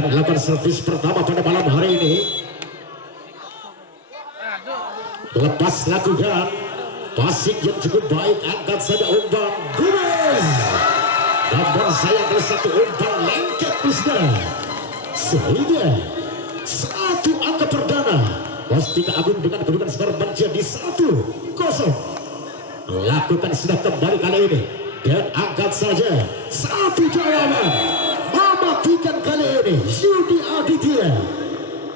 akan dilakukan servis pertama pada malam hari ini. Lepas lakukan pasing yang cukup baik, angkat saja umpan Gomez. Namun saya ada satu umpan lengket saudara, sehingga satu angka perdana Mustika Agung dengan kedudukan skor menjadi 1-0. Lakukan sudah kembali kali ini dan angkat saja satu jawaban, mematikan kali ini Yudi Aditya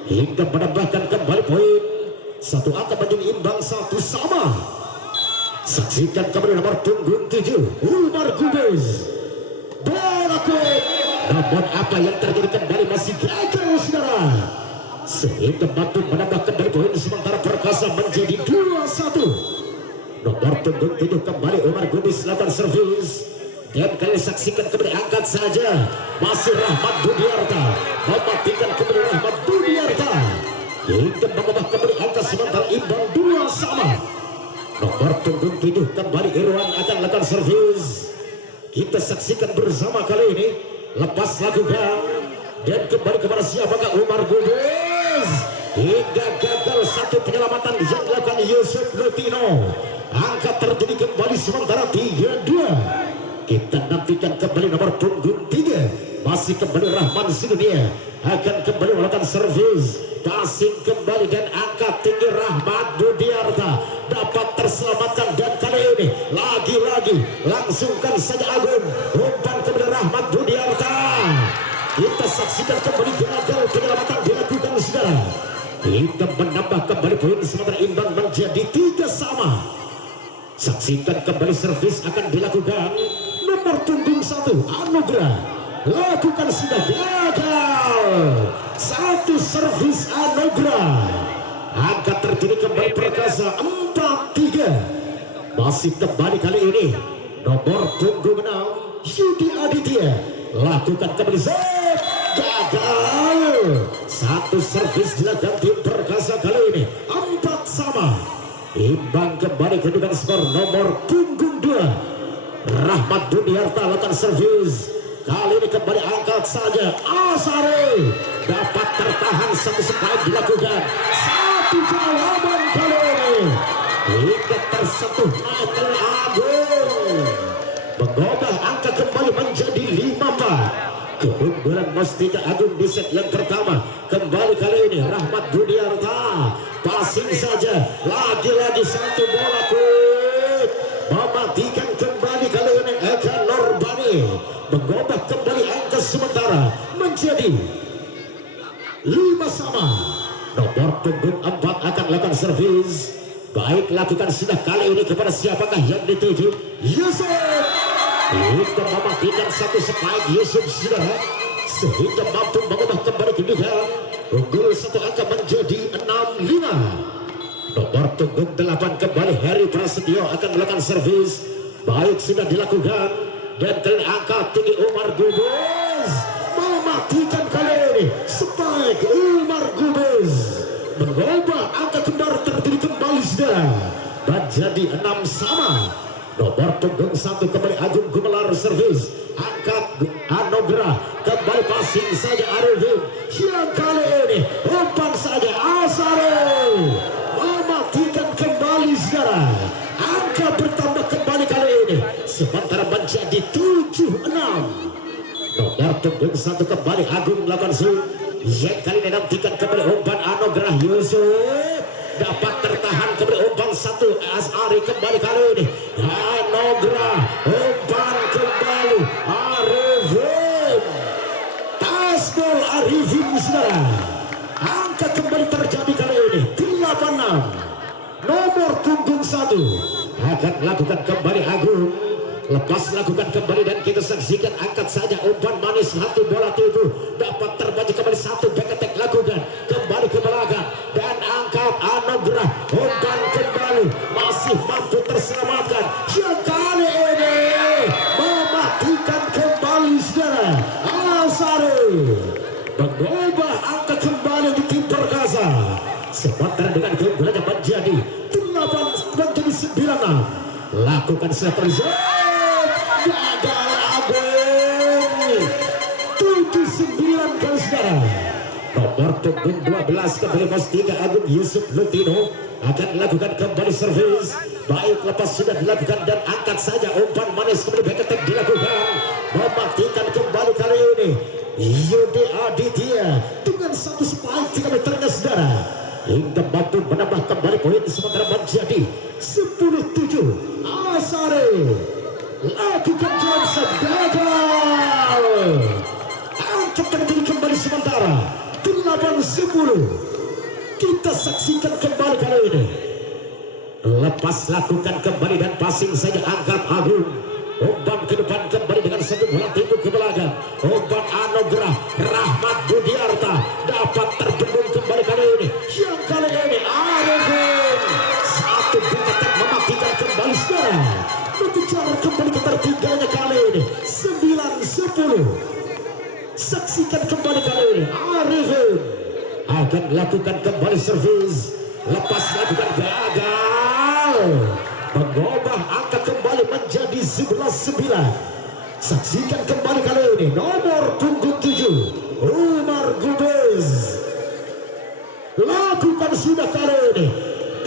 hingga menambahkan kembali poin. Satu angka menjadi imbang, satu sama. Saksikan kembali nomor punggung 7 Umar Gubez. Bola kuat, namun apa yang terjadi kembali masih gagal saudara, sehingga mampu menambah kembali poin sementara Perkasa menjadi 2-1. Nomor punggung 7 kembali Umar Gubez lakukan servis dan kalian saksikan kembali, angkat saja masih Rahmat Budiarta, mematikan kembali Rahmat Budiarta hingga mengubah kembali angka sementara imbang 2 sama. Nomor punggung 7 kembali Irwan akan lakukan servis. Kita saksikan bersama kali ini, lepas lakukan dan kembali kepada siapakah Umar Gubez hingga gagal satu penyelamatan yang dilakukan Yusuf Lutino. Angka terjadi kembali sementara 3-2. Kita nantikan kembali nomor punggung 3 masih kembali Rahman Sidunia akan kembali melakukan servis, passing kembali dan angkat tinggi Rahmat Budiarta dapat terselamatkan dan kali ini lagi-lagi langsungkan saja Agung umpan kepada Rahmat Budiarta. Kita saksikan kembali gagal penyelamatan dilakukan saudara hingga menambah kembali poin sementara imbang menjadi 3 sama. Saksikan kembali servis akan dilakukan nomor punggung 1 Anugrah, lakukan sudah gagal satu servis Anugrah. Angka terjadi kembali Perkasa 4-3. Masih kembali kali ini nomor punggung 6 Yudi Aditya, lakukan kembali set, gagal satu servis dilakukan tim Perkasa kali ini 4 sama. Imbang kembali kedudukan skor nomor punggung 2 Rahmat Budiarta lakukan servis. Kali ini kembali angkat saja Asari, dapat tertahan satu spike dilakukan satu jawaban kali ini hingga tersentuh Michael Agung, mengubah angka kembali menjadi 5-4. Keunggulan Mustika Agung di set yang pertama. Kembali kali ini Rahmat Budiarta passing saja, lagi-lagi satu bola quick, mematikan kembali kali ini Eka Norbani, mengubah kembali angka sementara menjadi 5 sama. Nomor punggung 4 akan lakukan servis. Baik, lakukan sudah kali ini kepada siapakah yang dituju? Yusuf hingga mematikan satu spike Yusuf saudara, sehingga mampu mengubah kembali kedudukan unggul satu angka menjadi 6-5. Nomor punggung 8 kembali Heri Prasetyo akan melakukan servis. Baik, sudah dilakukan dan terangkat tinggi Umar Gubez, mematikan kali ini spike Umar Gubez, mengubah angka kembar terjadi kembali sudah menjadi 6 sama. Nomor punggung 1 kembali Agung Gumelar servis, angkat Anugrah, kembali passing saja Arifin yang kali ini umpan saja Asari, mematikan kembali saudara. Angka bertambah kembali kali ini sementara menjadi 7-6. Nomor punggung 1 kembali Agung melakukan shoot yang kali ini nantikan kembali umpan Anugrah Yusuf, dapat tertahan kembali umpan satu Asari kembali kali ini Anugrah, umpan kembali Arifin, tasbol Arifin saudara. Angka kembali terjadi kali ini 8-6. Nomor punggung 1 akan lakukan kembali Agung, lepas lakukan kembali dan kita saksikan, angkat saja umpan manis satu bola tubuh, dapat terbaca kembali satu back attack lakukan kembali ke belakang dan angkat Anugrah, umpan kembali masih mampu terselamatkan yang kali ini mematikan kembali saudara Asari, mengubah angka kembali di tim Perkasa sementara dengan keunggulannya menjadi 8 menjadi 9. Lakukan servis gagal Agung 7-9 kali sudah saudara. Nomor punggung 12 kembali Mas 3 Agung Yusuf Lutino akan lakukan kembali servis. Baik, lepas sudah dilakukan dan angkat saja umpan manis kembali back attack dilakukan. Mematikan kembali kali ini Yudi Aditya dengan satu spike 3 meternya saudara, hingga mampu menambah kembali poin sementara menjadi 10-7. Asare lakukan Johnson gagal, angkat terjadi kembali sementara 8-10. Kita saksikan kembali kali ini. Lepas lakukan kembali dan passing saja angkat Agung. Umpan ke depan kembali dengan satu bola tipu ke belakang. Umpan anugerah Rahmat Budiarta dapat terbendung kembali kali ini. Yang kali ini Arifin satu bukan mematikan kembali sekarang. Mengejar kembali ketertinggalannya kali ini 9-10. Saksikan kembali kali ini Arifin akan lakukan kembali servis. Lepas lakukan gagal, mengubah angka kembali menjadi 11-9. Saksikan kembali kali ini nomor punggung 7 Umar Gubez lakukan sudah kali ini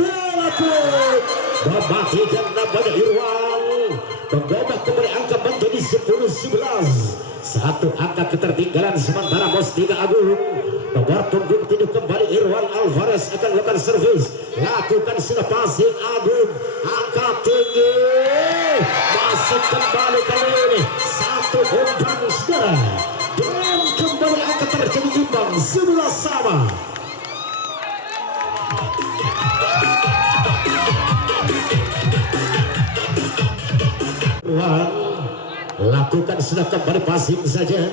bola kuat, mematikan nampaknya Irwan, mengubah kembali angka menjadi 10-11. Satu angka ketertinggalan sementara Bos 3 Agung. Nomor punggung 7 kembali Irwan Alvarez akan lakukan servis. Lakukan sudah passing Agung, angka tinggi, masuk kembali kali ini satu umpan saudara, dan kembali angka terjadi imbang 11 sama. Irwan lakukan sudah kembali passing saja,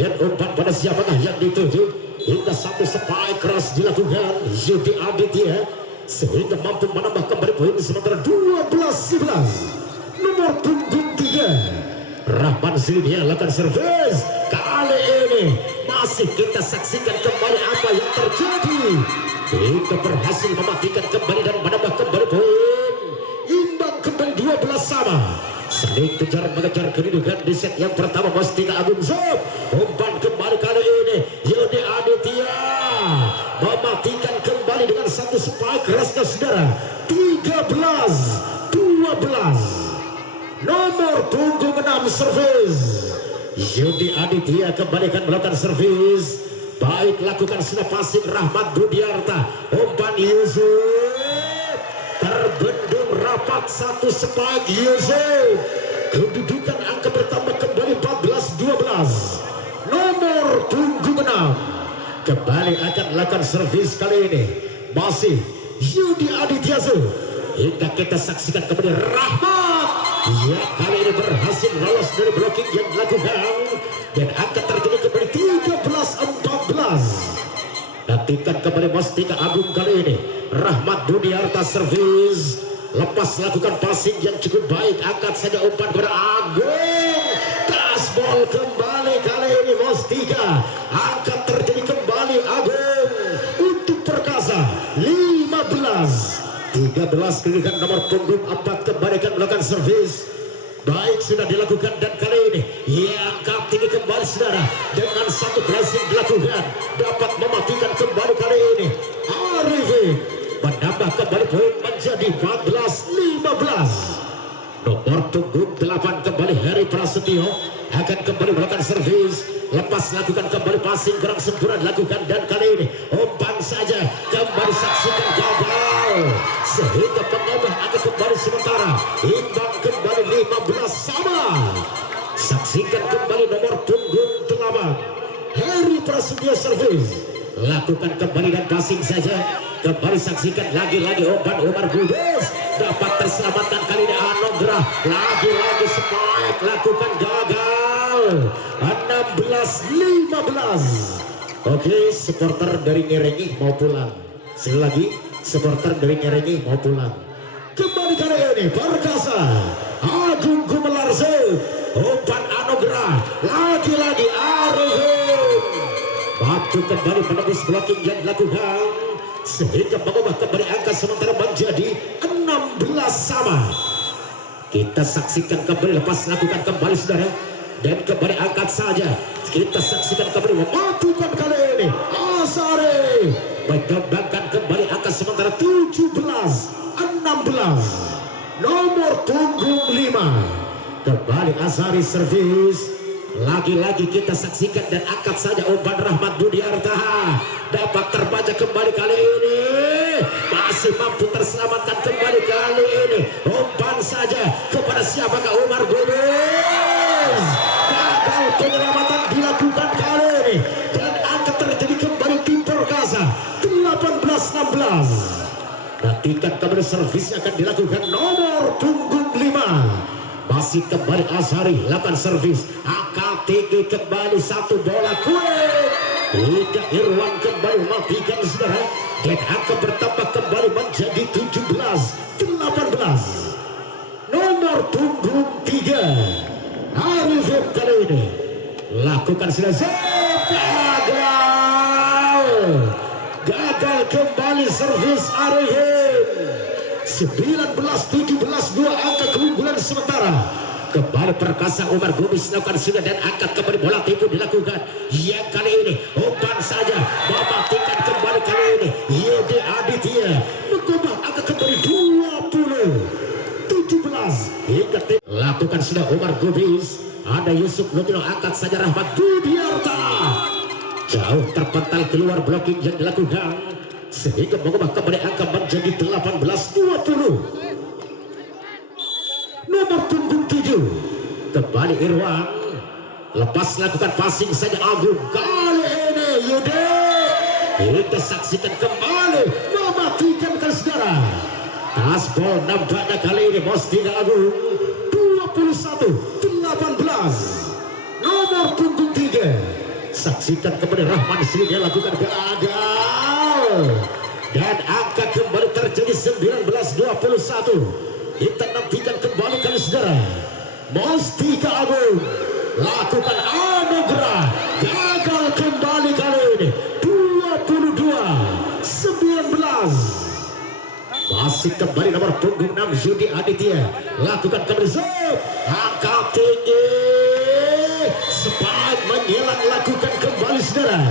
dan umpan pada siapakah yang dituju, hingga satu spike keras dilakukan Yudi Aditya sehingga mampu menambah kembali poin sementara 12-11. Nomor punggung 3 Rahman Zidya lakukan servis. Kali ini masih kita saksikan kembali apa yang terjadi, hingga berhasil mematikan kembali dan menambah kembali poin, imbang kembali 12 sama. Saling kejar mengejar kedudukan di set yang pertama Bos 3 Agung Sob. Umpan kembali kali ini Yudi Aditya mematikan kembali dengan satu spike kerasnya saudara, 13-12. Nomor punggung 6 servis Yudi Aditya kembali akan melakukan servis. Baik, lakukan sudah passing Rahmat Budiarta. Umpan Yusuf terbendung rapat satu spike Yusuf. Kedudukan angka bertambah kembali 14-12. Nomor punggung 6 kembali akan melakukan servis kali ini masih Yudi Aditya. Hingga kita saksikan kembali Rahmat ya kali ini berhasil lolos dari blocking yang dilakukan, dan angka terjadi kembali 13-14. Nantikan kembali Bos 3 Agung kali ini Rahmat Budiarta servis. Lepas lakukan passing yang cukup baik, angkat saja umpan pada Agung, gasbol kembali kali ini Bos 3. Angkat terjadi kembali Agung untuk Perkasa 15-13. Kedudukan nomor punggung 4 kembali akan melakukan servis. Baik, sudah dilakukan dan kali ini yang angkat tinggi kembali saudara, dengan satu pressing dilakukan dapat mematikan kembali kali ini Arifin menambah kembali poin menjadi 14-15. Nomor punggung 8 kembali Heri Prasetyo akan kembali melakukan servis. Lepas lakukan kembali passing kurang sempurna dilakukan, dan kali ini umpan saja kembali saksikan gagal sehingga mengubah angka kembali sementara imbang kembali 15 sama. Saksikan kembali nomor punggung 8 Heri Prasetyo servis. Lakukan kembali dan passing saja kembali, saksikan lagi-lagi umpan Umar Gubez dapat terselamatkan kali ini anugerah, lagi-lagi spike lakukan gagal 16-15. Oke, supporter dari Ngerengi mau pulang. Sekali lagi, supporter dari Ngerengi mau pulang. Kembali kali ini Perkasa Agung Gumelarze, umpan anugerah lagi-lagi Arifin mampu kembali menembus blocking yang dilakukan sehingga mengubah kembali angka sementara menjadi 16 sama. Kita saksikan kembali lepas lakukan kembali saudara, dan kembali angkat saja. Kita saksikan kembali mematukan kali ini Asari mengembangkan kembali angka sementara 17-16. Nomor punggung 5 kembali Asari servis. Lagi-lagi kita saksikan dan angkat saja umpan Rahmat Budiarta dapat terbaca kembali kali ini, masih mampu terselamatkan kembali kali ini. Umpan saja kepada siapakah? Umar Gomez. Gagal penyelamatan dilakukan kali ini dan angka terjadi kembali tim perkasa 18-16. Nantikan kembali servisnya akan dilakukan nomor punggung 5. Masih kembali Asari lakukan servis, angka tinggi kembali satu bola kue. Hingga Irwan kembali matikan saudara, dan angka bertambah kembali menjadi 17-18. Nomor punggung 3 Arifin kali ini lakukan sudah gagal kembali servis Arifin. 19-17 dua angka keunggulan sementara. Kembali perkasa Umar Gomez lakukan sudah dan angkat kembali bola tipu dilakukan. Yang kali ini umpan saja mematikan kembali kali ini. Yede Aditya mengubah angka kembali 20-17. Hingga lakukan sudah Umar Gomez. Ada Yusuf Lutino angkat saja Rahmat Budiarta. Jauh terpental keluar blocking yang dilakukan sehingga mengubah kembali angka menjadi 18-20. Nomor punggung 7 kembali Irwan lepas lakukan passing saja Agung. Kali ini Yude kita saksikan kembali mematikan ke saudara. Aspol nampaknya kali ini Mostika Agung 21-18. Nomor punggung 3 saksikan kembali Rahman Sri dia lakukan gagal dan angka kembali terjadi 19-21. Kita nantikan kembali kali saudara. Mostika Agung lakukan anugerah, gagal kembali kali ini 22-19. Masih kembali nomor punggung 6 Yudi Aditya lakukan kembali angka tinggi, Spike menyelang lakukan kembali saudara.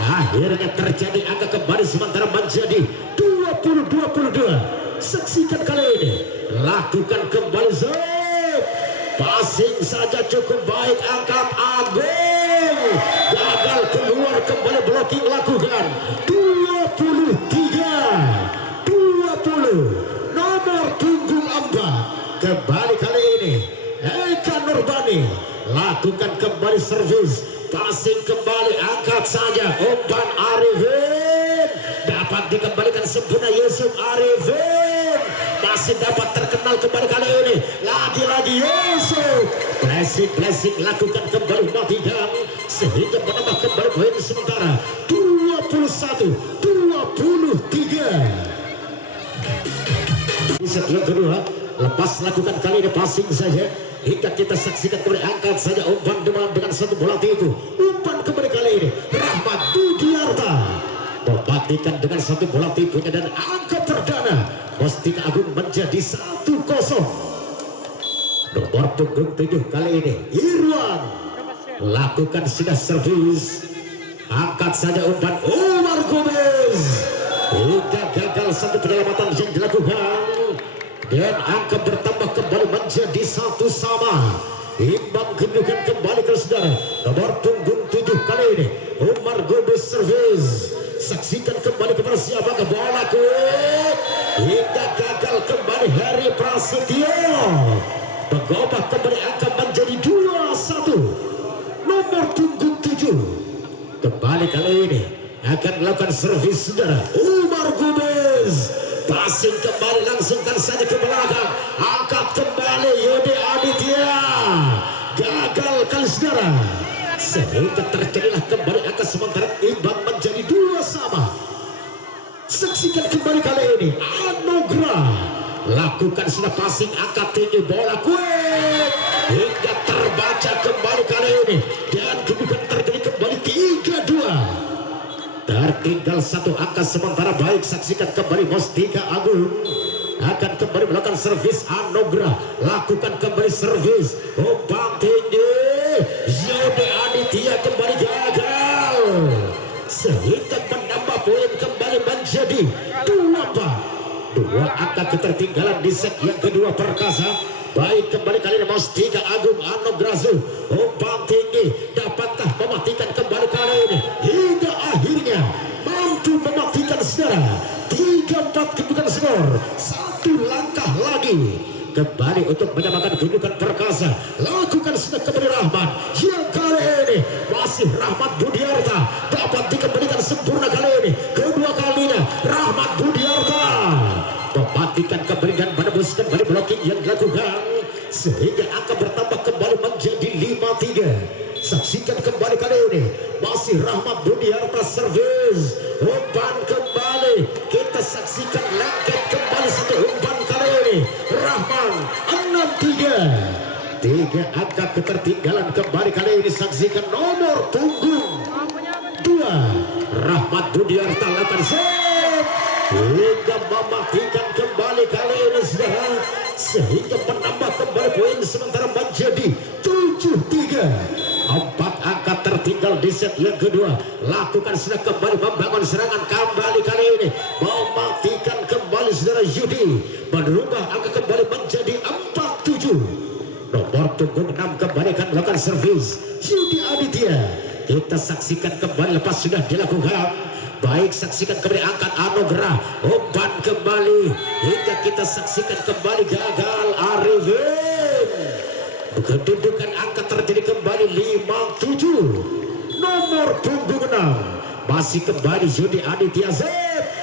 Akhirnya terjadi angka kembali sementara menjadi 20-22. Saksikan kali ini lakukan kembali passing saja cukup baik, angkat Agung gagal keluar kembali blocking lakukan 23-20. Nomor punggung 4 kembali kali ini Eka Nurbani lakukan kembali servis, passing kembali, angkat saja umpan Arifin dapat dikembalikan sempurna. Yusuf Arifin masih dapat terkenal kembali kali ini, lagi-lagi Yusuf blessing lakukan kembali matikan sehingga menambah kembali poin sementara 21-23. Di set yang kedua lepas lakukan kali ini passing saja hingga kita saksikan kembali angkat saja umpan demam dengan satu bola tipu. Umpan kembali kali ini Rahmat Budiarta mematikan dengan satu bola tipunya dan angka perdana Mostika Agung menjadi 1-0. Nomor punggung 7 kali ini Irwan lakukan sudah servis, angkat saja umpan Umar Gomez hingga gagal satu penyelamatan yang dilakukan dan angka bertambah kembali menjadi 1 sama. Imbang kedudukan kembali ke saudara. Nomor punggung 7 kali ini Umar Gomez servis, saksikan kembali kepada siapakah bola kuat hingga gagal kembali Heri Prasetyo mengubah kembali angka menjadi 2-1. Nomor punggung 7 kembali kali ini akan melakukan servis saudara. Umar Gomez passing kembali, langsungkan saja ke belakang, angkat kembali Yudi Aditya, gagal kali saudara sehingga terjadilah kembali angka sementara imbang menjadi 2 sama. Saksikan kembali kali ini Anugrah lakukan sudah passing, angkat tinggi bola kuat hingga terbaca kembali kali ini dan kedudukan terjadi kembali 3-2. Tertinggal satu angka sementara baik. Saksikan kembali Mostika Agung akan kembali melakukan servis. Anugrah lakukan kembali servis, umpan tinggi Yudi Aditya kembali gagal menjadi 2-4. Dua angka ketertinggalan di set yang kedua. Perkasa baik kembali kali ini Mustika Agung Anugraha umpan tinggi, dapatkah mematikan kembali kali ini hingga akhirnya mampu mematikan saudara. 3-4 kedudukan skor. Satu langkah lagi kembali untuk menyamakan kedudukan Perkasa. Lakukan sudah kembali Rahmat yang kali ini masih Rahmat Budiarta dapat dikembalikan sempurna kali ini. Kedua kalinya Rahmat Budiarta mematikan kembali dan menembus kembali blocking yang dilakukan sehingga angka bertambah kembali menjadi 5-3. Saksikan kembali kali ini masih Rahmat Budiarta servis umpan kembali. Kita saksikan lengket kembali satu umpan kali ini Rahman 6-3. 3 angka ketertinggalan kembali kali ini. Saksikan nomor punggung 2 Rahmat Budiarta lakukan set hingga mematikan kembali kali ini saudara, sehingga menambah kembali poin sementara menjadi 7-3. 4 angka tertinggal di set yang kedua. Lakukan sudah kembali membangun serangan kembali kali ini mematikan kembali saudara Yudi, merubah angka kembali menjadi 4-7. Nomor punggung 6 kembali akan melakukan servis Yudi Aditya. Kita saksikan kembali lepas sudah dilakukan. Baik, saksikan kembali angkat Anugerah umpan kembali hingga kita saksikan kembali gagal Arifin. Kedudukan angka terjadi kembali 5-7. Nomor punggung 6 masih kembali Yudi Aditya Z.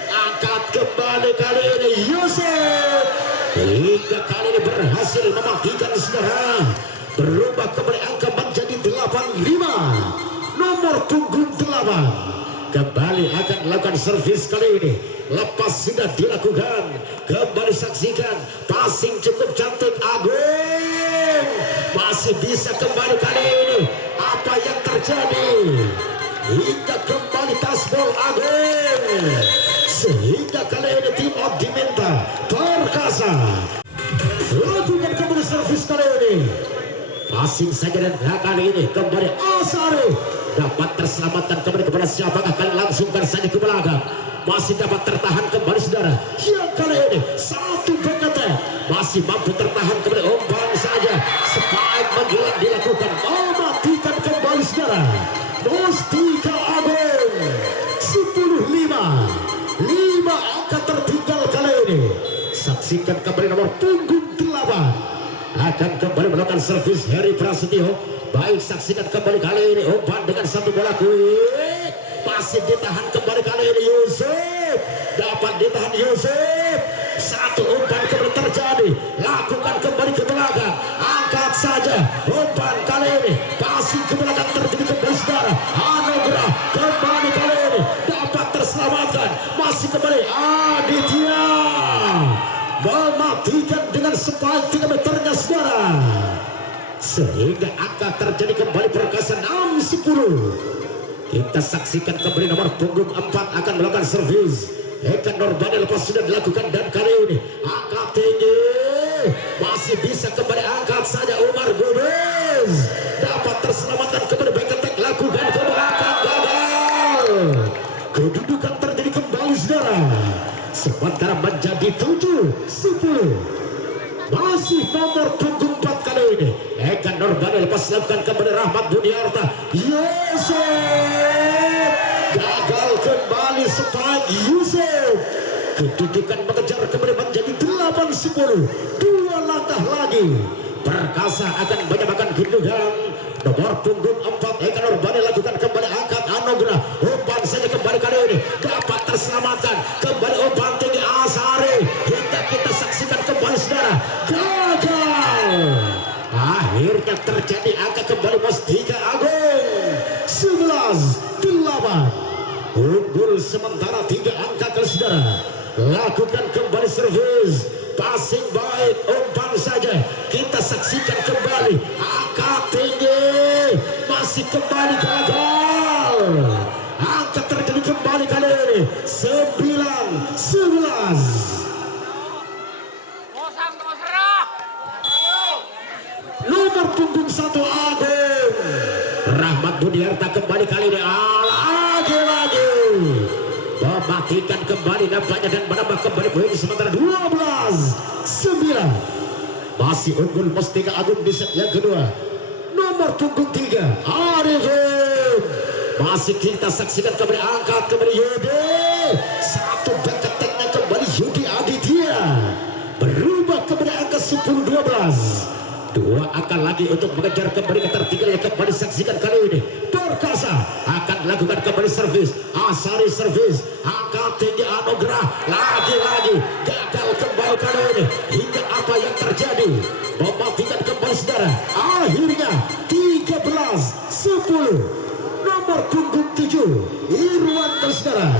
Angkat kembali kali ini Yusuf hingga kali ini berhasil mematikan saudara. Berubah kembali angka menjadi 8-5. Nomor punggung 8 kembali akan melakukan servis kali ini. Lepas sudah dilakukan, kembali saksikan passing cukup cantik Agung. Masih bisa kembali kali ini. Apa yang terjadi? Hingga kembali tasbol Agung. Sehingga kali ini tim out diminta Perkasa. Lakukan kembali servis kali ini. Passing saja dan kali ini kembali Asari dapat terselamatkan kembali kepada siapakah, kali langsungkan saja ke belakang. Masih dapat tertahan kembali saudara. Yang kali ini satu berkata masih mampu tertahan kembali umpan saja. Spike menggilat dilakukan mematikan kembali saudara. Mustika Agung 10-5. 5 angka tertinggal kali ini. Saksikan kembali nomor punggung 8 akan kembali melakukan servis Heri Prasetyo. Baik, saksikan kembali kali ini umpan dengan satu bola quick. Masih ditahan kembali kali ini Yusuf. Dapat ditahan Yusuf. Satu umpan kembali terjadi. Lakukan kembali ke belakang. Angkat saja umpan kali ini. Passing ke belakang terjadi kembali saudara. Anugerah kembali kali ini dapat terselamatkan. Masih kembali Aditya mematikan dengan spike 3 meternya saudara. Sehingga angka terjadi kembali Perkasa 6-10. Kita saksikan kembali nomor punggung 4 akan melakukan servis. Eka Norbani lepas sudah dilakukan dan kali ini angkat tinggi. Masih bisa kembali angkat saja Umar Gomez. Dapat terselamatkan kembali back attack lakukan ke belakang gagal. Kedudukan terjadi kembali saudara. Sementara menjadi 7-10. Masih nomor punggung 4 kali ini Eka Norbani lepas lakukan kembali Rahmat Budiarta. Yusuf gagal kembali spike Yusuf. Kedudukan mengejar kembali menjadi 8-10. 2 langkah lagi Perkasa akan menyamakan kedudukan. Nomor punggung 4 Eka Norbani lakukan kembali angkat Anugerah umpan saja kembali kali ini dapat terselamatkan kembali umpan tinggi Asari hingga kita saksikan kembali saudara gagal. Akhirnya terjadi angka kembali Mustika Agung 11-8. Unggul sementara 3 angka ke saudara. Lakukan kembali servis passing baik umpan saja kita saksikan kembali angka tinggi masih kembali gagal. Angka terjadi kembali kali ini 9-11. Nomor punggung 1 Agung Rahmat Budiarta kembali kali ini lagi mematikan kembali kembali nampaknya dan menambah kembali poin sementara 12-9. Masih unggul Mustika Agung di set yang kedua. Nomor punggung 3 Arifin. Masih kita saksikan kembali, angkat kembali Yudi. Satu beketeknya kembali Yudi Aditya. Berubah kembali angka 10-12. Dua angka lagi untuk mengejar kembali ketertinggalan. Kembali saksikan kali ini Perkasa akan lakukan kembali servis. Asari servis, angka tinggi Anugerah lagi-lagi gagal kembali kali ini. Hingga apa yang terjadi, mematikan kembali saudara. Akhirnya 13-10. Nomor punggung 7 Irwan saudara.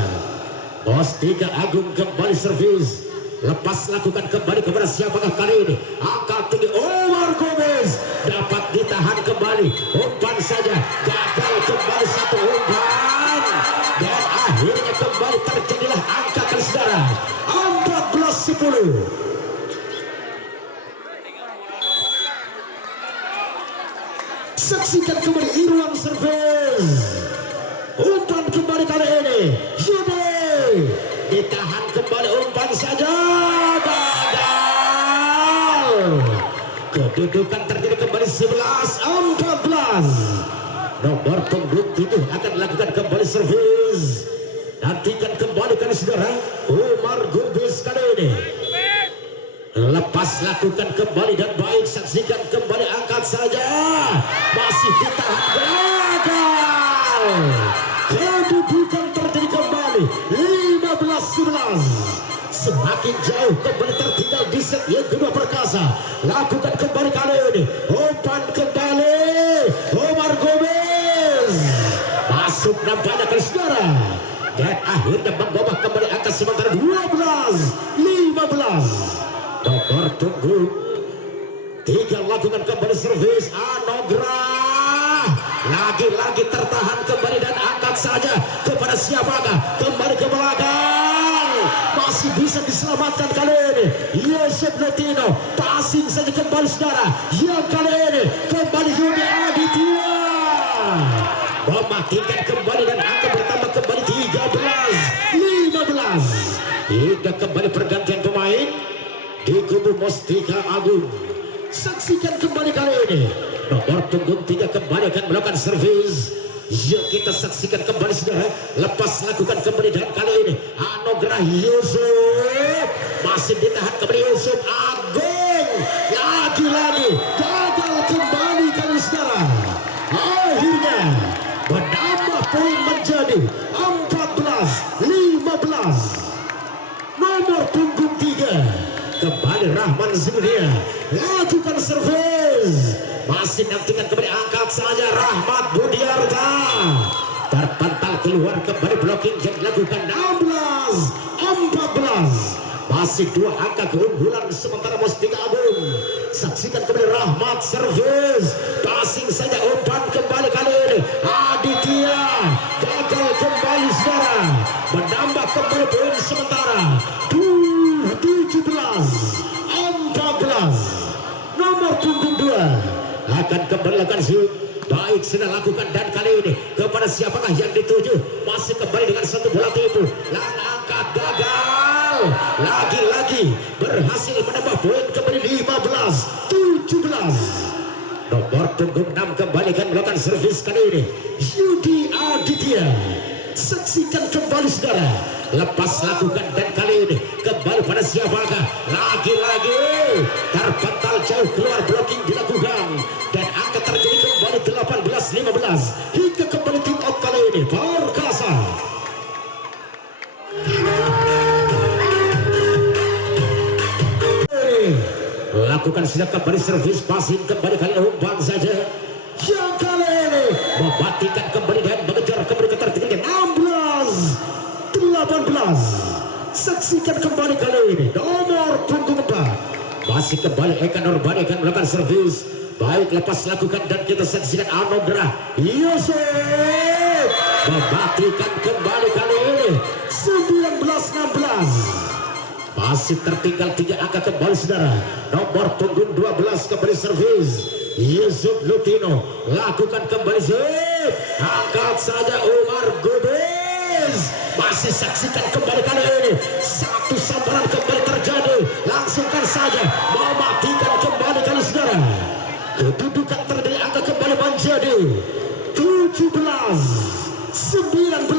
Mustika Agung kembali servis. Lepas lakukan kembali kepada siapakah kali ini? Angkat tinggi Omar Gomez dapat ditahan kembali. Umpan saja gagal kembali satu umpan. Dan akhirnya kembali terjadilah angka kali saudara 14-10. Saksikan kembali Irwan servis. Umpan kembali kali ini Yudi ditahan kembali, umpan saja gagal. Kedudukan terjadi kembali 11-14. Nomor punggung 7 akan lakukan kembali servis. Nantikan kembali kan saudara Umar Gubis kali ini. Lepas lakukan kembali dan baik, saksikan kembali, angkat saja. Masih ditahan gagal. Kedudukan terjadi kembali 15-11. Semakin jauh kembali tertinggal di set yang kedua. Perkasa lakukan kembali kali ini. Umpan kembali Omar Gomez masuk nampaknya ke saudara. Dan akhirnya menggobah kembali angka sementara 12-15. Nomor punggung 3 lakukan kembali servis. Anugerah lagi-lagi tertahan kembali dan angkat saja kepada siapakah, kembali ke belakang. Masih bisa diselamatkan kali ini Yosef Lutino. Passing saja kembali saudara. Yang kali ini kembali Yudi Aditya mematikan kembali dan angka bertambah kembali 13-15. Hingga kembali pergantian pemain di kubu Mustika Agung. Saksikan kembali kali ini nomor punggung 3 kembali akan melakukan servis. Yuk kita saksikan kembali saudara. Lepas lakukan kembali dan kali ini Anugerah Yusuf masih ditahan kembali Yusuf Agung. Lagi-lagi gagal kembali kali saudara. Akhirnya menambah poin menjadi 14-15. Nomor punggung 3 kembali Rahman Zulia lakukan servis. Masih nantikan kembali, angkat saja Rahmat Budiarta. Terpental keluar kembali, blocking yang dilakukan 16-14. Masih 2 angka keunggulan sementara Mustika Agung. Saksikan kembali Rahmat servis. Passing saja, umpan kembali kali ini Aditya gagal kembali saudara. Menambah kembali poin sementara 17-14. Nomor punggung 2 akan kembali lakukan shoot. Baik sudah lakukan dan kali ini kepada siapakah yang dituju. Masih kembali dengan satu bola tipu. Dan angkat gagal. Lagi-lagi berhasil menambah poin kembali 15-17. Nomor punggung 6 kembali akan melakukan servis kali ini Yudi Aditya. Saksikan kembali saudara. Lepas lakukan dan kali ini kembali pada siapakah. Lagi-lagi terpental jauh keluar, blocking dilakukan dan angka terjadi kembali 18-15. Hingga kembali tim out kali ini Perkasa. Lakukan sudah kembali servis, passing kembali kali umpan saja. Yang kali ini mematikan kembali dan mengejar kembali ketertinggalan 16-18. Saksikan kembali kali ini nomor punggung 4. Masih kembali Eka Nurbani akan melakukan servis. Baik, lepas lakukan dan kita saksikan Anugerah Yusuf mematikan kembali kali ini 19-16. Masih tertinggal 3 angka kembali saudara. Nomor punggung 12 kembali servis Yusuf Lutino lakukan kembali servis. Angkat saja Umar Gubis. Masih saksikan kembali kali ini. Satu sambaran kembali terjadi. Langsungkan saja mematikan kembali kali saudara. Kedudukan terjadi angka kembali menjadi 17-19.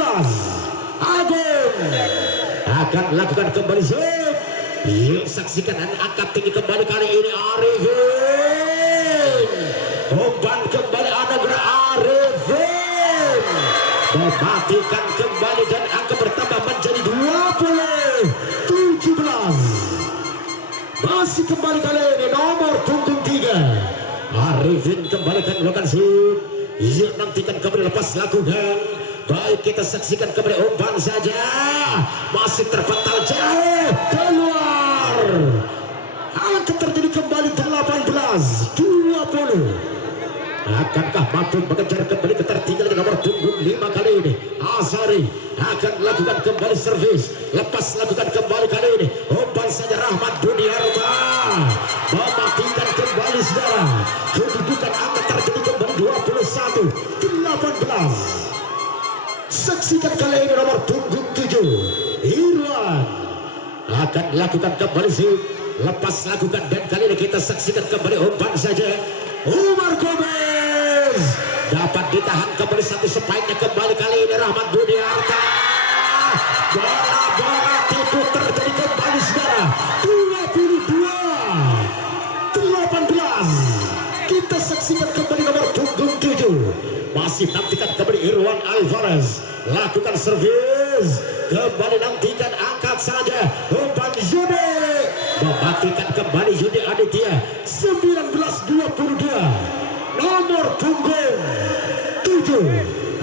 Agung akan lakukan kembali zoom. Yuk saksikan angkat tinggi kembali kali ini Arifin. Umpan kembali anugerah Arifin. Mematikan kembali dan angka bertambah menjadi 20-17. Masih kembali kali ini nomor punggung 3. Arifin kembalikan melakukan shoot. Yuk nantikan kembali lepas lakukan. Baik kita saksikan kembali umpan saja. Masih terpental jauh keluar. Akan terjadi kembali 18-20. Akankah mampu mengejar kembali ketertinggalan nomor punggung 5 kali ini? Azari akan lakukan kembali servis. Lepas lakukan kembali kali ini. Umpan saja Rahmat Duniarta. Mematikan kembali saudara. Kedudukan akan terjadi kembali 21-18. Saksikan kali ini nomor punggung 7 Irwan akan lakukan kembali shoot. Lepas lakukan dan kali ini kita saksikan kembali umpan saja. Umar Gomez dapat ditahan kembali satu sepainnya kembali kali ini Rahmat Budiarta. Bola tipu terjadi kembali saudara. 22-18. Kita saksikan kembali nomor punggung 7. Masih nantikan kembali Irwan Alvarez. Lakukan servis. Kembali nantikan angkat saja. Umpan Yudi. Mematikan kembali Yudi Aditya. 19-22. Nomor punggung 7.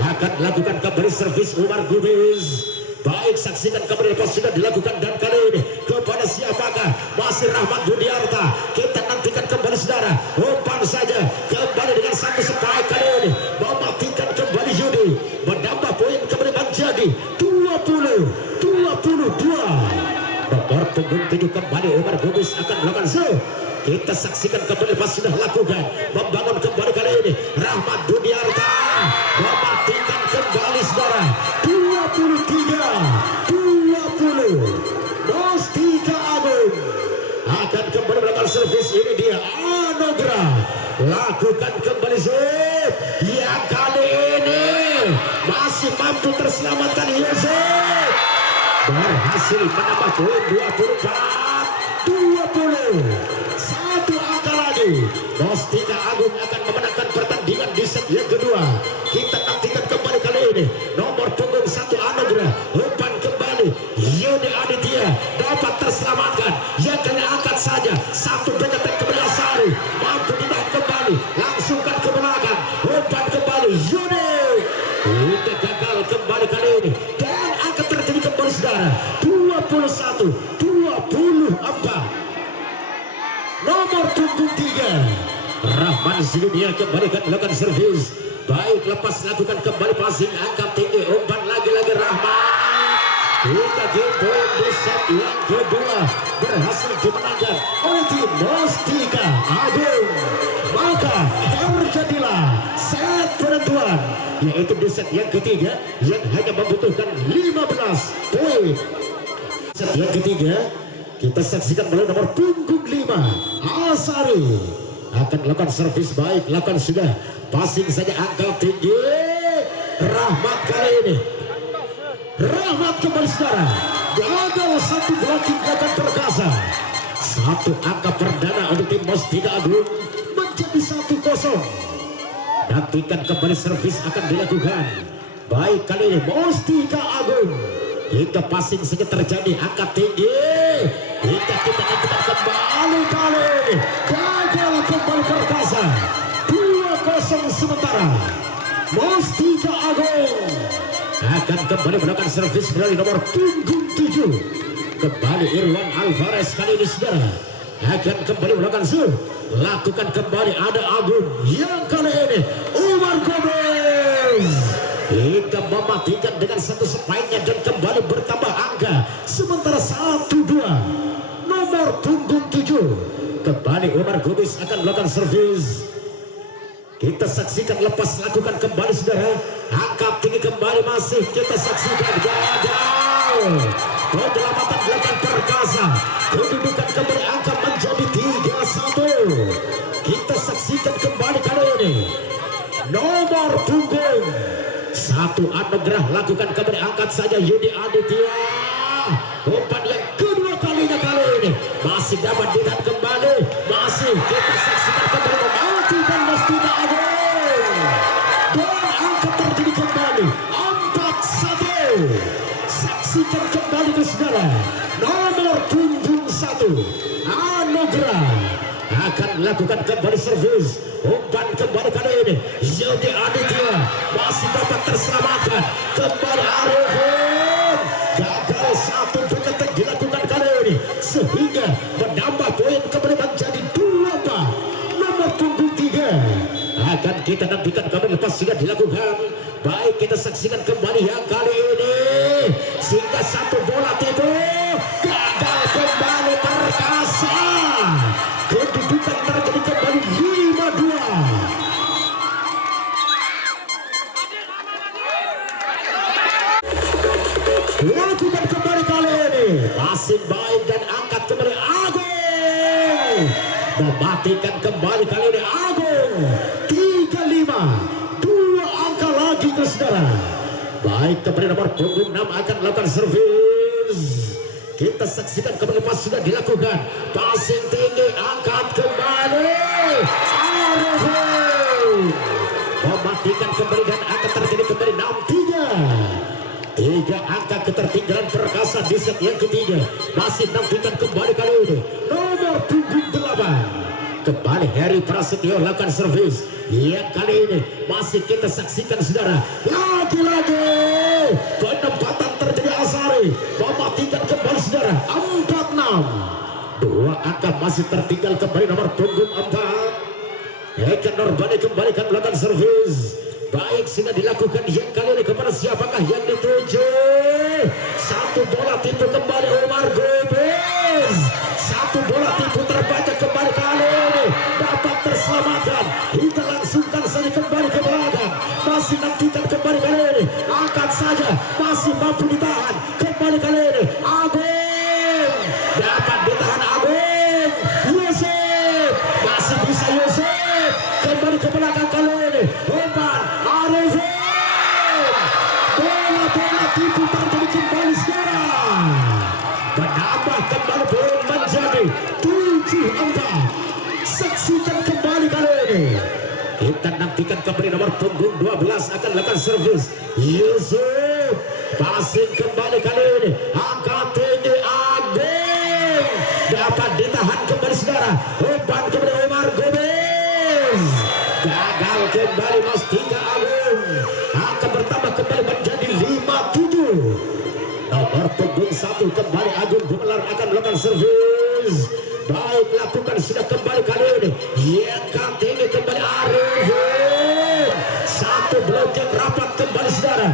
Akan lakukan kembali servis Umar Gubis. Baik saksikan kembali lepas sudah dilakukan dan kali ini kepada siapakah? Masih Rahmat Budiarta. Kita nantikan kembali saudara. Umpan saja kembali dengan satu spike kali ini. Mematikan kembali Yudi. Menambah poin kembali menjadi 20-22. Nomor punggung 7 kembali Umar Gubis akan melakukan shoot. Kita saksikan kembali pas sudah lakukan. Membangun kembali kali ini Rahmat Budiarta. Mematikan kembali saudara. 23-20. Mustika Agung akan kembali melakukan servis. Ini dia Anugrah. Lakukan kembali shoot. Yang kali ini masih mampu terselamatkan Yusuf. Berhasil menambah poin 24-20. Satu angka lagi. Mustika Agung akan memenangkan pertandingan di set yang kedua. Kita nantikan kembali kali ini nomor punggung 1 Anugrah. Umpan kembali Yudi Aditya dapat terselamatkan. Yang kali angkat saja satu penyetek kembali Asari. Mampu ditahan kembali. Langsungkan ke belakang. Umpan kembali Yudi. Tidak gagal kembali kali ini. Dan angkat terjadi kembali saudara. 21-24. Nomor punggung 3 Rahman Zidunia kembalikan melakukan servis. Baik lepas lakukan kembali passing. Angkat tinggi umpan lagi-lagi Rahman. Kita di poin di set yang kedua berhasil dimenangkan oleh tim Mustika Agung. Maka terjadilah set penentuan, yaitu di set yang ketiga yang hanya membutuhkan 15 poin. Set yang ketiga kita saksikan melalui nomor punggung 5 Asari akan lakukan servis. Baik lakukan sudah passing saja angkat tinggi Rahmat kali ini. Rahmat kembali saudara. Gagal satu blocking akan perkasa. Satu angka perdana untuk tim Mustika Agung menjadi 1-0. Nantikan kembali servis akan dilakukan. Baik kali ini Mustika Agung. Hingga passing saja terjadi angkat tinggi. Hingga kita nantikan kembali kali ini. Gagal kembali perkasa. 2-0 sementara. Mustika Agung akan kembali melakukan servis melalui nomor punggung 7. Kembali Irwan Alvarez kali ini saudara. Akan kembali melakukan shoot. Lakukan kembali ada Agung. Yang kali ini Umar Gomez. Hingga mematikan dengan satu spike-nya dan kembali bertambah angka. Sementara 1-2. Nomor punggung 7. Kembali Umar Gomez akan melakukan servis. Kita saksikan lepas lakukan kembali saudara. Angkat tinggi kembali masih kita saksikan gagal. Penyelamatan dilakukan perkasa. Kedudukan kembali angka menjadi 3-1. Kita saksikan kembali kali ini. Nomor punggung 1 anugerah lakukan kembali, angkat saja Yudi Aditya. Umpan yang kedua kalinya kali ini masih dapat dilihat kembali. Masih kita saksikan kembali Memanti dan Mustika Agung. Dan angka terjadi kembali 4-1. Saksikan kembali ke saudara. Nomor punggung 1 anugerah akan melakukan kembali servis. Umpan kembali kali ini Yudi Aditya masih dapat terselamatkan. Kembali Arifin, gagal satu pengetek dilakukan kali ini sehingga menambah poin kembali menjadi 2-4. Nomor punggung 3 akan kita nantikan kembali lepas sudah dilakukan. Baik, kita saksikan kembali yang kali ini sehingga satu bola tipu gagal kembali perkasa. Kedudukan terjadi kembali 5-2. Lakukan kembali kali ini passing baik dan angkat kembali Agung. Mematikan kembali kali ini Agung. 3-5. 2 angka lagi ke saudara. Baik, kembali nomor punggung 6 akan melakukan servis. Kita saksikan kembali pas sudah dilakukan. Passing tinggi, angkat kembali Arifin. Mematikan kembali dan akan terjadi kembali 6-3. 3 angka ketertinggalan perkasa di set yang ketiga. Masih nantikan kembali kali ini nomor punggung 8. Kembali Heri Prasetyo lakukan servis. Yang kali ini masih kita saksikan saudara. Lagi-lagi penempatan terjadi Asari. Mematikan kembali saudara 4-6. 2 angka masih tertinggal kembali nomor punggung 4. Eka Norbani kembalikan melakukan servis. Baik, sudah dilakukan yang kali ini kepada siapakah yang dituju? Satu bola tipu kembali Omar Gomez. Satu bola tipu terbaca kembali kali ini dapat terselamatkan. Kita langsungkan saja kembali ke belakang. Masih nantikan kembali kali ini. Angkat saja, masih mampu ditahan. Kembali kali ini Agung. Dapat ditahan Agung. Yusuf masih bisa Yusuf. Kembali ke belakang kali ini. Umpan Arifin. Bola-bola tipu terjadi kembali sekarang. Menambah kembali poin menjadi 7-4. Saksikan kembali kali ini. Kita nantikan kembali nomor punggung 12 akan melakukan servis. Yusuf passing kembali kali ini. Angkat tinggi Agung. Dapat ditahan kembali saudara. Umpan kembali Omar Gomez. Gagal kembali Mustika Agung. Angka bertambah kembali menjadi 5-7. Nomor punggung 1 kembali Agung Gumelar akan melakukan servis. Baik, lakukan sudah kembali kali ini. Yang tinggi kembali Arifin. Satu blok yang rapat kembali saudara.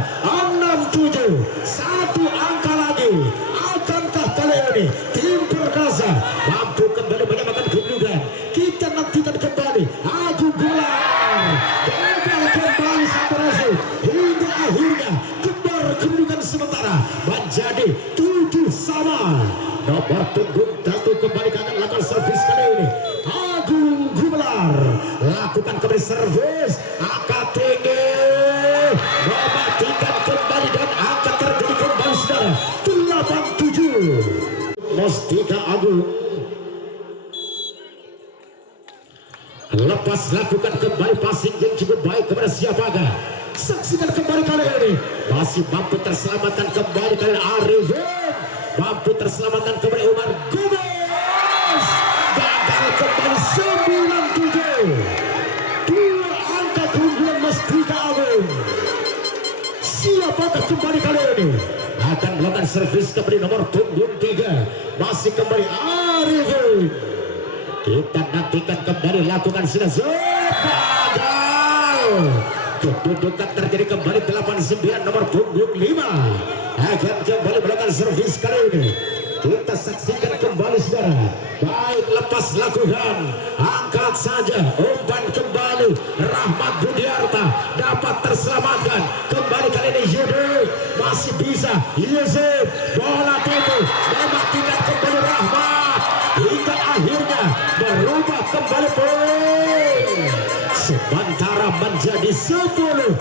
6-7. 1 angka lagi. Akankah kali ini tim perkasa mampu kembali menyamakan kedudukan? Kita nantikan kembali Agung Gumelar. Gagal kembali saudara. Hingga akhirnya kembar kedudukan sementara menjadi 7-sama. Nomor punggung 1 kembali akan lakukan servis kali ini. Agung Gumelar lakukan kembali servis. Angkat tinggi. Mematikan kembali dan angkat terjadi kembali saudara. 8-7. Mustika Agung lepas lakukan kembali passing yang cukup baik kepada siapakah? Saksikan kembali kali ini. Masih mampu terselamatkan kembali kali Arifin. Mampu terselamatkan kembali Omar Gomez. Gagal kembali 9-7. 2 angka keunggulan Mustika Agung. Siapakah kembali kali ini? Akan melakukan servis kembali nomor punggung 3. Masih kembali Arifin. Kita nantikan kembali lakukan sudah gagal. Kedudukan terjadi kembali 8-9 nomor punggung 5. Akan kembali melakukan servis kali ini. Kita saksikan kembali saudara. Baik, lepas lakukan. Angkat saja. Umpan kembali. Rahmat Budiarta dapat terselamatkan. Kembali kali ini Yusuf. Masih bisa Yusuf. sementara menjadi 10-8.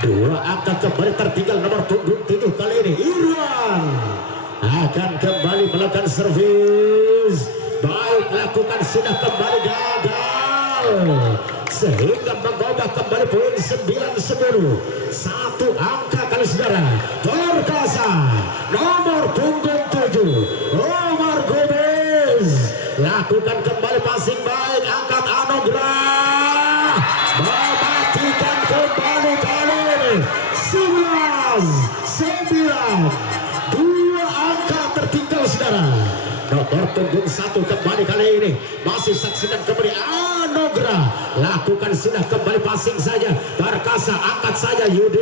Dua angka kembali tertinggal nomor punggung 7 kali ini. Irwan akan kembali melakukan servis. Baik lakukan, sudah kembali gagal, sehingga mengubah kembali poin 9-10. Satu angka kali saudara. Perkasa nomor punggung 7 Omar Gomez lakukan kembali passing baik, angkat anugerah, mematikan kembali kali ini. 11-9. Dua angka tertinggal saudara. Nomor punggung 1 kembali kali ini masih saksikan kembali anugerah, lakukan sudah kembali passing saja. Perkasa angkat saja, Yudi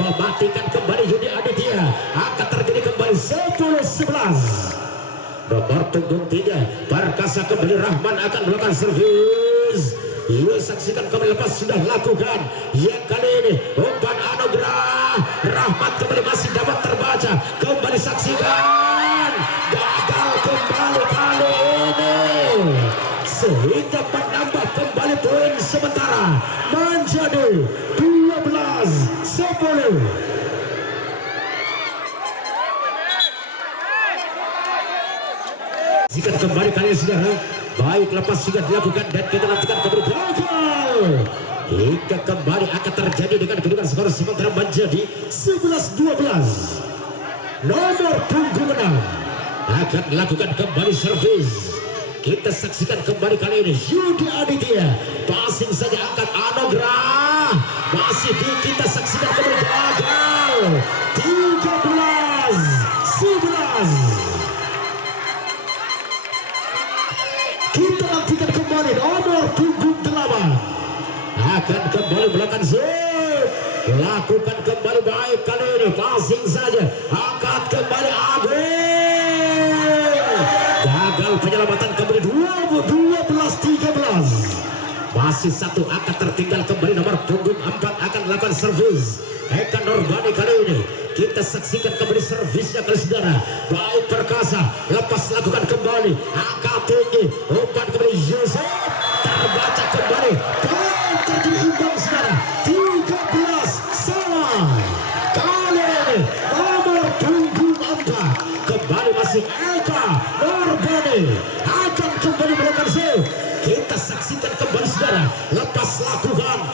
mematikan kembali Yudi Aditya, akan terjadi kembali 10-11. Nomor punggung 3 Perkasa kembali, Rahman akan melakukan servis. Ia saksikan kembali, lepas sudah lakukan yang kali ini umpan anugerah. Rahmat kembali masih dapat terbaca, kembali saksikan, gagal kembali kali ini, sehingga menambah kembali poin sementara menjadi 12-10. Sikat kembali kali ini saudara. Baik, lepas sudah dilakukan dan kita nantikan kembali gagal, hingga kembali akan terjadi dengan kedudukan skor sementara menjadi 11-12. Nomor punggung 6 akan melakukan kembali servis. Kita saksikan kembali kali ini Yudi Aditya, passing saja, angkat anugerah, masih kita saksikan kembali gagal. 13-11. Kita nantikan kembali nomor punggung 8 akan kembali melakukan save, lakukan kembali baik kali ini, passing saja, angkat kembali Agil, gagal penyelamatan kembali. 12-13. Masih satu angka tertinggal kembali. Nomor punggung 4 akan melakukan servis. Eka Nurbani kali ini kita saksikan kembali servisnya kali saudara. Baik, Perkasa lepas lakukan kembali, angka tinggi, umpan kembali Yusuf, terbaca kembali, poin terjadi imbang saudara. 13 sama. Kali ini nomor punggung 4 kembali masih Eka Nurbani akan kembali melakukan save. Kita saksikan kembali saudara, lepas lakukan